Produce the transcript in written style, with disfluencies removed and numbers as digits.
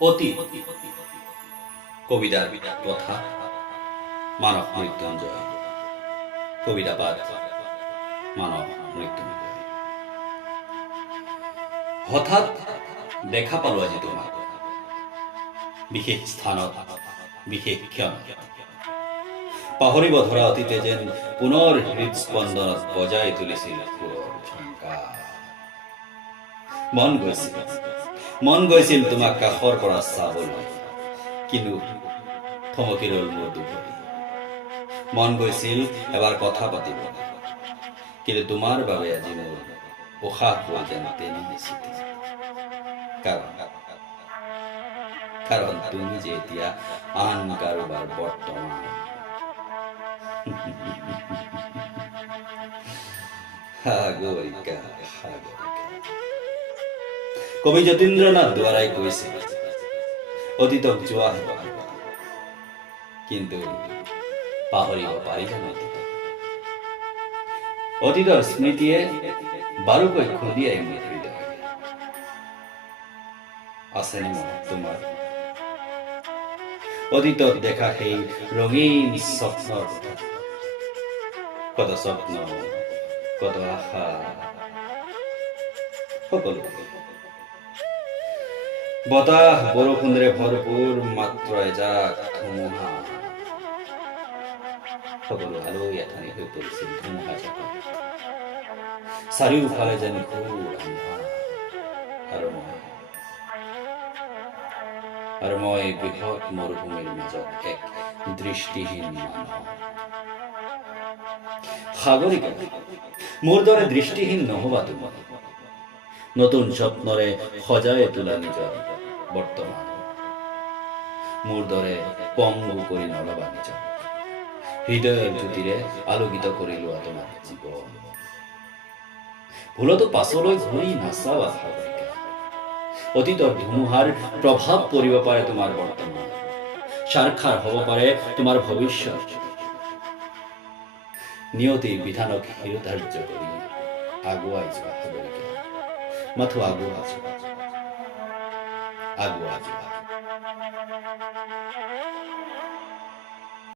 অতি কবিতার কথা মানব মৃত্যুঞ্জয়, কবিতা পাঠ মানব মৃত্যুঞ্জয়। হঠাৎ দেখা পালো আজি তোমাক বিশেষ স্থানত, বিশেষ ক্ষণ। পাহৰিব ধৰা অতীতে যেন পুনৰ হৃদস্পন্দনত বজাই তুলিছিল সুৰৰ ঝংকাৰ। মন গৈছিল তোমাক কাষৰ পৰা চাবলৈ, কিন্তু থমকি ৰল মোৰ দুখৰি। মন গৈছিল এবাৰ কথা পাতিবলৈ, কিন্তু তোমাৰ বাবে আজি মোৰ উশাহ পোৱা যেন তেনি নিচিতে। কাৰণ তুমি যে এতিয়া আন কাৰোবাৰ বৰ্তমান। সাগৰিকা সাগৰিকা। কবি যতীন্দ্ৰনাথ দুৱৰাই কৈছে, অতীতক যোৱা হ'ব, কিন্তু পাহৰিব পাৰি জানো অতীতক? অতীতৰ স্মৃতিয়ে বাৰুকৈ খুন্দিয়াই মোৰ হৃদয়। আছেনে মনত তোমাৰ অতীতত দেখা সেই ৰঙীন স্বপ্নৰ কথা? কত স্বপ্ন, কত আশা, সকলো বতাহ বৰষুণেৰে ভৰপূৰ, মাত্ৰ এজাক ধুমুহা। সকলো আলৈ আথানি হৈ পৰিছিল ধুমুহা জাকত। চাৰিওফালে যেন ঘোৰ আন্ধাৰ, আৰু মই বৃহৎ মৰুভূমিৰ মাজত এক দৃষ্টিহীন মানৱ। সাগৰিকা, মোৰ দৰে দৃষ্টিহীন নহবা তুমি। নতুন স্বপ্নৰে সজাই তোলা নিজৰ বৰ্তমান। মোৰ দৰে পংগু কৰি নলবা নিজক। হৃদয়ৰ জ্যোতিৰে আলোকিত কৰি লোৱা তোমাৰ জীৱন। ভুলতো পাছলৈ ঘূৰি নাচাবা সাগৰিকা। অতীতৰ ধুমুহাৰ প্ৰভাৱ পৰিব পাৰে তোমাৰ বৰ্তমান, সাক্ষাৎ হ'ব পাৰে তোমাৰ ভৱিষ্যত। নিয়তিৰ বিধানক শিৰোধাৰ্য কৰি আগুৱাই যোৱা সাগৰিকা, মাথো আগুৱাই যোৱা।